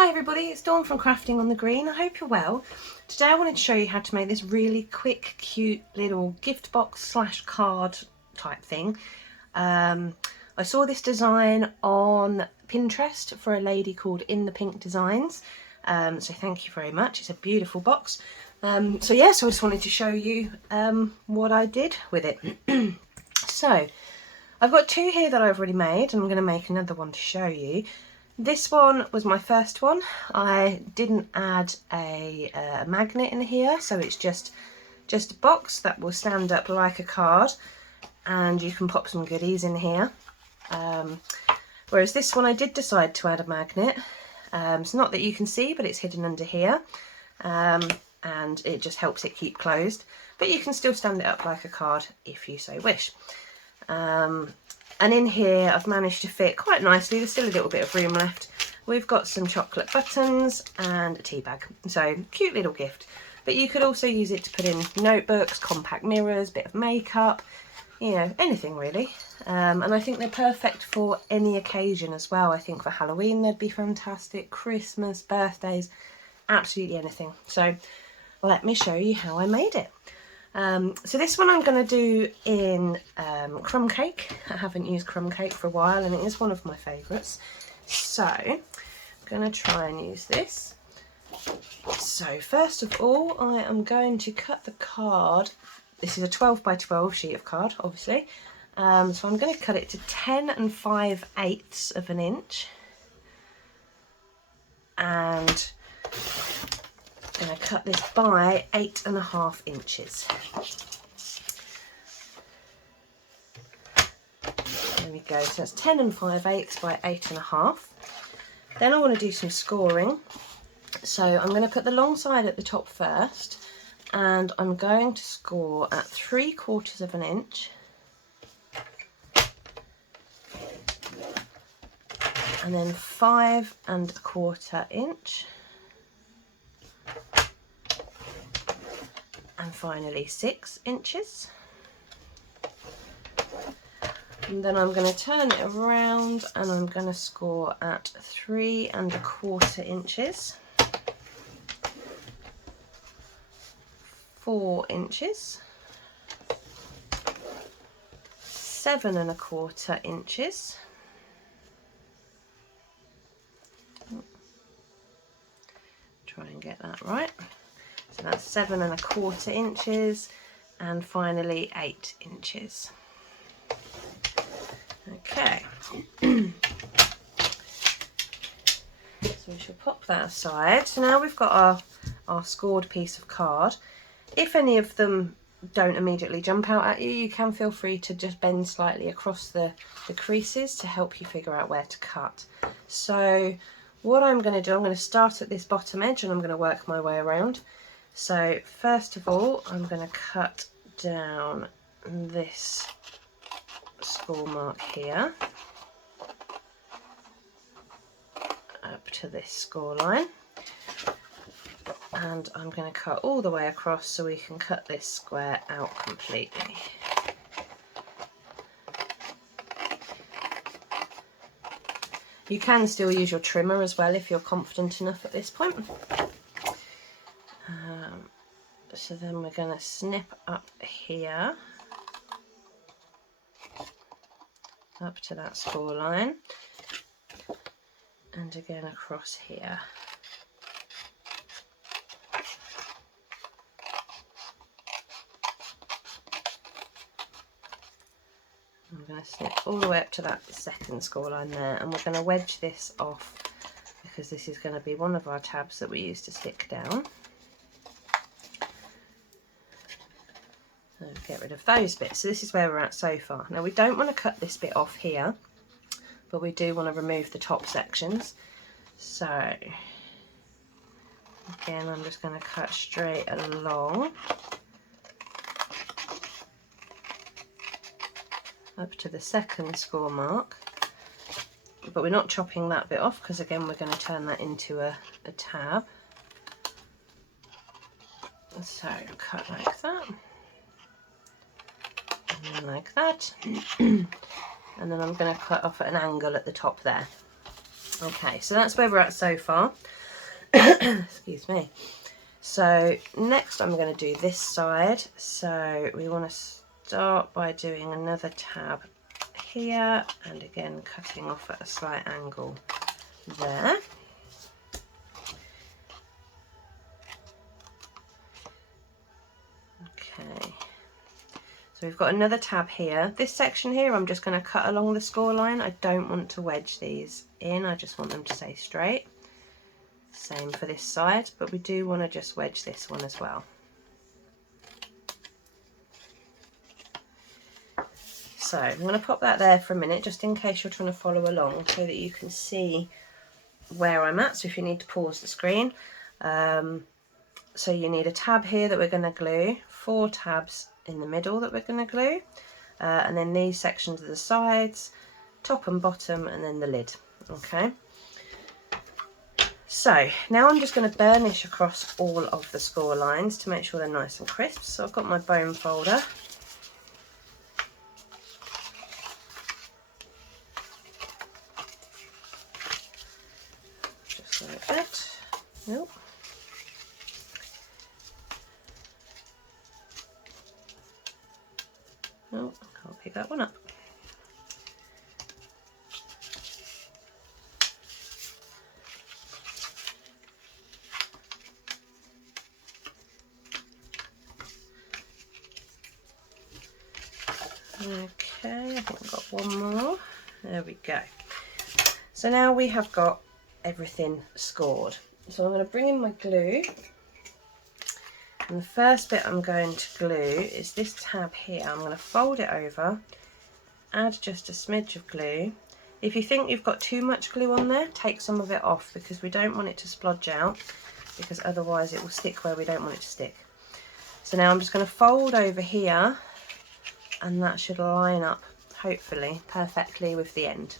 Hi everybody, it's Dawn from Crafting on the Green. I hope you're well. Today I wanted to show you how to make this really quick, cute little gift box slash card type thing. I saw this design on Pinterest for a lady called In the Pink Designs. So thank you very much. It's a beautiful box. So I just wanted to show you what I did with it. So I've got two here that I've already made, and I'm going to make another one to show you. This one was my first one. I didn't add a magnet in here, so it's just a box that will stand up like a card, and you can pop some goodies in here. Whereas this one I did decide to add a magnet. It's not that you can see, but it's hidden under here, and it just helps it keep closed. But you can still stand it up like a card if you so wish. And in here I've managed to fit quite nicely, there's still a little bit of room left. We've got some chocolate buttons and a tea bag, so cute little gift. But you could also use it to put in notebooks, compact mirrors, bit of makeup, you know, anything really. And I think they're perfect for any occasion as well. I think for Halloween they'd be fantastic, Christmas, birthdays, absolutely anything. So let me show you how I made it. So this one I'm going to do in crumb cake. I haven't used crumb cake for a while, and it is one of my favourites. So I'm going to try and use this. So first of all, I am going to cut the card. This is a 12 by 12 sheet of card, obviously. So I'm going to cut it to 10 5/8 of an inch. And I'm going to cut this by 8.5 inches. There we go, so that's 10 5/8 by 8.5. Then I want to do some scoring. So I'm going to put the long side at the top first, and I'm going to score at 3/4 of an inch. And then 5.25 inch. And finally 6 inches. And then I'm going to turn it around and I'm going to score at 3.25 inches, 4 inches, 7.25 inches, try and get that right. So that's 7.25 inches, and finally 8 inches. Okay. So we shall pop that aside. So now we've got our scored piece of card. If any of them don't immediately jump out at you, you can feel free to just bend slightly across the creases to help you figure out where to cut. So what I'm going to do, I'm going to start at this bottom edge and I'm going to work my way around. So first of all, I'm going to cut down this score mark here up to this score line, and I'm going to cut all the way across so we can cut this square out completely. You can still use your trimmer as well if you're confident enough at this point. So then we're going to snip up here, up to that score line, and again across here. I'm going to snip all the way up to that second score line there, and we're going to wedge this off because this is going to be one of our tabs that we use to stick down. So get rid of those bits. So this is where we're at so far. Now we don't want to cut this bit off here, but we do want to remove the top sections. So again, I'm just going to cut straight along up to the second score mark, but we're not chopping that bit off because again we're going to turn that into a tab. So cut like that, and then like that, and then I'm going to cut off at an angle at the top there. Okay, so that's where we're at so far. Excuse me. So next I'm going to do this side. So we want to start by doing another tab here, and again cutting off at a slight angle there. Okay, so we've got another tab here. This section here I'm just going to cut along the score line. I don't want to wedge these in, I just want them to stay straight. Same for this side, but we do want to just wedge this one as well. So I'm going to pop that there for a minute, just in case you're trying to follow along, so that you can see where I'm at. So if you need to pause the screen, so you need a tab here that we're going to glue, 4 tabs in the middle that we're going to glue, and then these sections of the sides, top and bottom, and then the lid. Okay. So now I'm just going to burnish across all of the score lines to make sure they're nice and crisp. So I've got my bone folder. Just like that. Nope. Oh, I can't pick that one up. Okay, I think I've got one more. There we go. So now we have got everything scored. So I'm going to bring in my glue. And the first bit I'm going to glue is this tab here. I'm going to fold it over, add just a smidge of glue. If you think you've got too much glue on there, take some of it off, because we don't want it to splodge out, because otherwise it will stick where we don't want it to stick. So now I'm just going to fold over here, and that should line up, hopefully, perfectly with the end.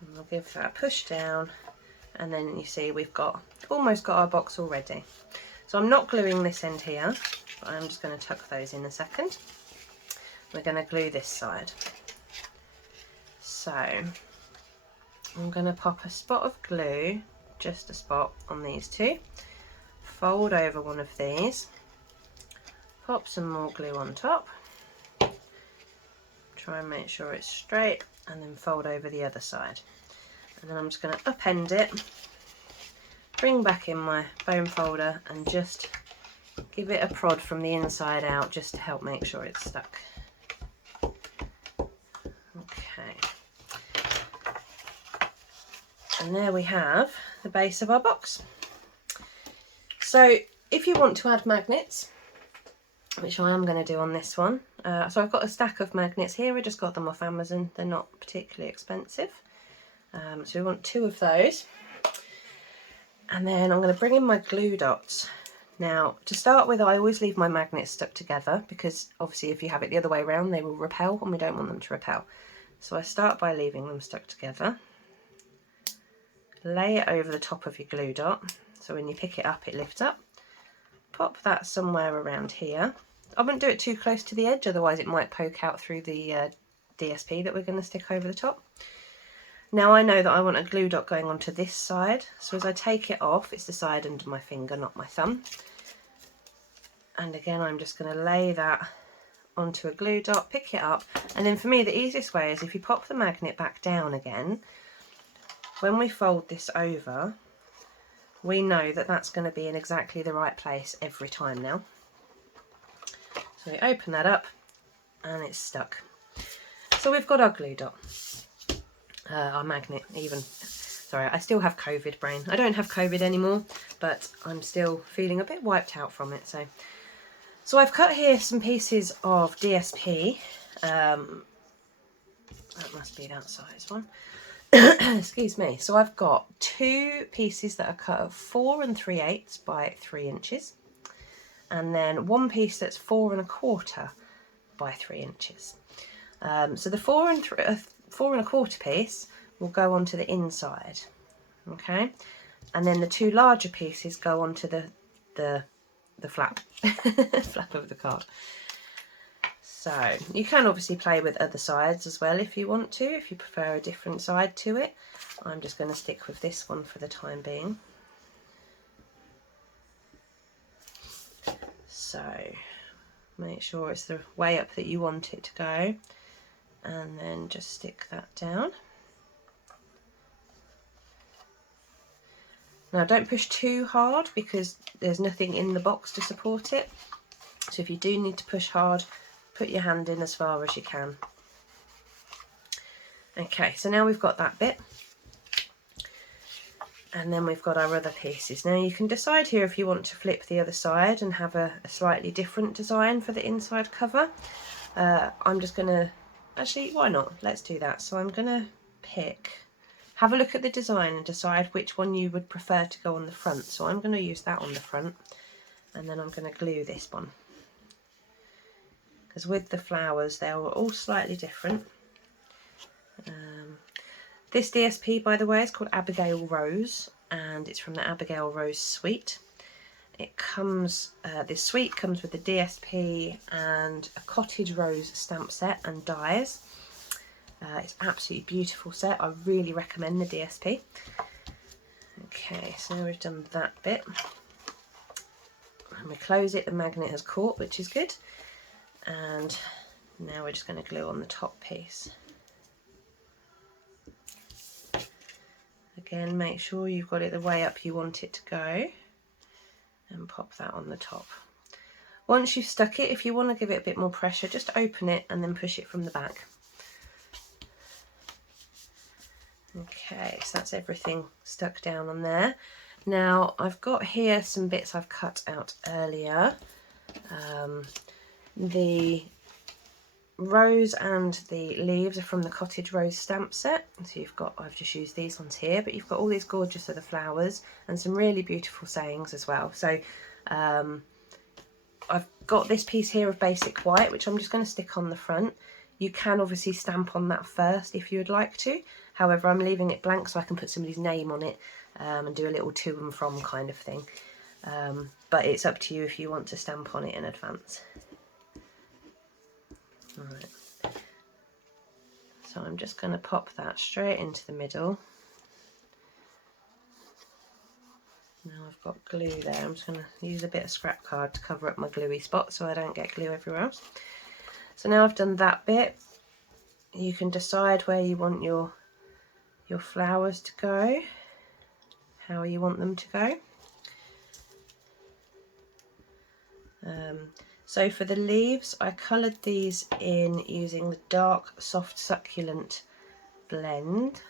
And we'll give that a push down, and then you see we've got almost got our box all ready. So I'm not gluing this end here, but I'm just going to tuck those in a second. We're going to glue this side. So I'm going to pop a spot of glue, just a spot, on these two, fold over one of these, pop some more glue on top, try and make sure it's straight, and then fold over the other side. And then I'm just going to upend it, bring back in my bone folder, and just give it a prod from the inside out, just to help make sure it's stuck. Okay. And there we have the base of our box. So if you want to add magnets, which I am going to do on this one, so I've got a stack of magnets here. I just got them off Amazon. They're not particularly expensive. So we want 2 of those. And then I'm going to bring in my glue dots. Now, to start with, I always leave my magnets stuck together, because obviously if you have it the other way around, they will repel, and we don't want them to repel. So I start by leaving them stuck together. Lay it over the top of your glue dot, so when you pick it up, it lifts up. Pop that somewhere around here. I wouldn't do it too close to the edge, otherwise it might poke out through the DSP that we're going to stick over the top. Now I know that I want a glue dot going onto this side, so as I take it off, it's the side under my finger, not my thumb. And again, I'm just going to lay that onto a glue dot, pick it up, and then for me the easiest way is if you pop the magnet back down again, when we fold this over, we know that that's going to be in exactly the right place every time now. So we open that up, and it's stuck. So we've got our glue dot. Our magnet even. Sorry, I still have COVID brain. I don't have COVID anymore, but I'm still feeling a bit wiped out from it. So I've cut here some pieces of DSP. That must be that size one. Excuse me. So I've got 2 pieces that are cut at 4 3/8 by 3 inches. And then 1 piece that's 4 1/4 by 3 inches. So the 4 1/4 piece will go onto the inside, okay, and then the 2 larger pieces go onto the flap flap of the card. So you can obviously play with other sides as well if you want to, if you prefer a different side to it. I'm just going to stick with this one for the time being. So make sure it's the way up that you want it to go, and then just stick that down. Now don't push too hard because there's nothing in the box to support it. So if you do need to push hard, put your hand in as far as you can. Okay, so now we've got that bit. And then we've got our other pieces. Now you can decide here if you want to flip the other side and have a slightly different design for the inside cover. I'm just going to, actually, why not? Let's do that. So I'm going to have a look at the design and decide which one you would prefer to go on the front. So I'm going to use that on the front, and then I'm going to glue this one. Because with the flowers, they were all slightly different. This DSP, by the way, is called Abigail Rose, and it's from the Abigail Rose suite. It comes, this suite comes with the DSP and a cottage rose stamp set and dies. It's absolutely beautiful set. I really recommend the DSP. Okay, so now we've done that bit. When we close it, the magnet has caught, which is good. And now we're just going to glue on the top piece. Again, make sure you've got it the way up you want it to go, and pop that on the top. Once you've stuck it, if you want to give it a bit more pressure, just open it and then push it from the back. Okay, so that's everything stuck down on there. Now I've got here some bits I've cut out earlier. The rose and the leaves are from the Cottage Rose stamp set. So I've just used these ones here, but you've got all these gorgeous other flowers and some really beautiful sayings as well. So I've got this piece here of basic white, which I'm just going to stick on the front. You can obviously stamp on that first if you would like to. However, I'm leaving it blank so I can put somebody's name on it and do a little to and from kind of thing. But it's up to you if you want to stamp on it in advance. Right. So I'm just going to pop that straight into the middle. Now I've got glue there. I'm just going to use a bit of scrap card to cover up my gluey spot so I don't get glue everywhere else. So now I've done that bit. You can decide where you want your flowers to go, how you want them to go. So for the leaves, I coloured these in using the dark soft succulent blend.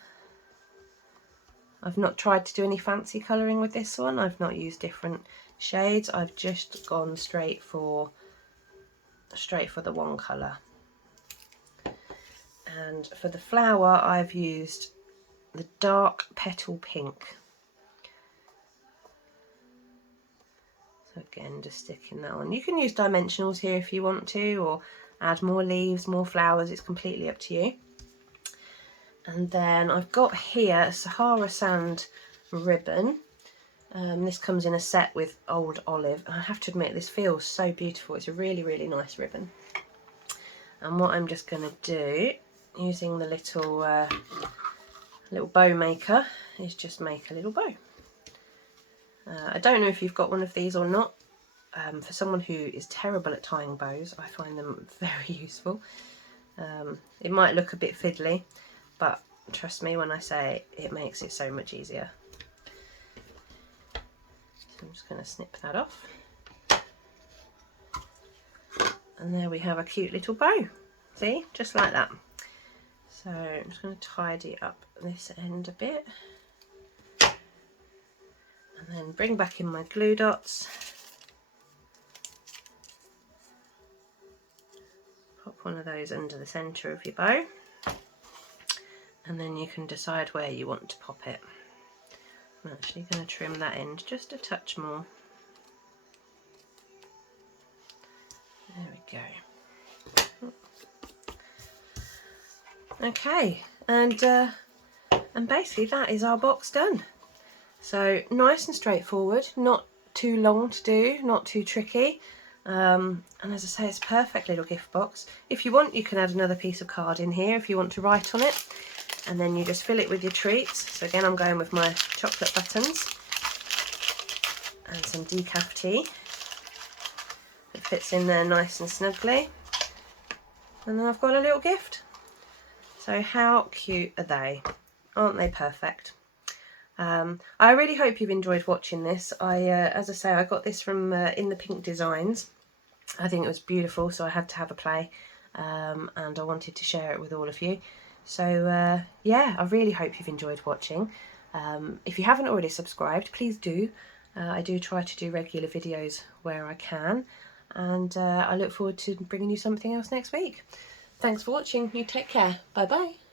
I've not tried to do any fancy colouring with this one. I've not used different shades. I've just gone straight for the one colour. And for the flower, I've used the dark petal pink. So again, just sticking that on. You can use dimensionals here if you want to, or add more leaves, more flowers. It's completely up to you. And then I've got here a Sahara sand ribbon. This comes in a set with Old Olive. I have to admit, this feels so beautiful. It's a really, really nice ribbon. And what I'm just going to do, using the little bow maker, is just make a little bow. I don't know if you've got one of these or not. For someone who is terrible at tying bows, I find them very useful. It might look a bit fiddly, but trust me when I say it makes it so much easier. So I'm just going to snip that off. And there we have a cute little bow. See, just like that. So I'm just going to tidy up this end a bit. And then bring back in my glue dots. Pop one of those under the centre of your bow. And then you can decide where you want to pop it. I'm actually going to trim that end just a touch more. There we go. Okay, and basically that is our box done. So nice and straightforward, not too long to do, not too tricky. And as I say, it's a perfect little gift box. If you want, you can add another piece of card in here if you want to write on it. and then you just fill it with your treats. So again, I'm going with my chocolate buttons and some decaf tea. It fits in there nice and snugly. And then I've got a little gift. So how cute are they? Aren't they perfect? I really hope you've enjoyed watching this. As I say, I got this from In the Pink Designs. I think it was beautiful, so I had to have a play, and I wanted to share it with all of you. So yeah, I really hope you've enjoyed watching. If you haven't already subscribed, please do. I do try to do regular videos where I can, and I look forward to bringing you something else next week. Thanks for watching. You take care. Bye bye.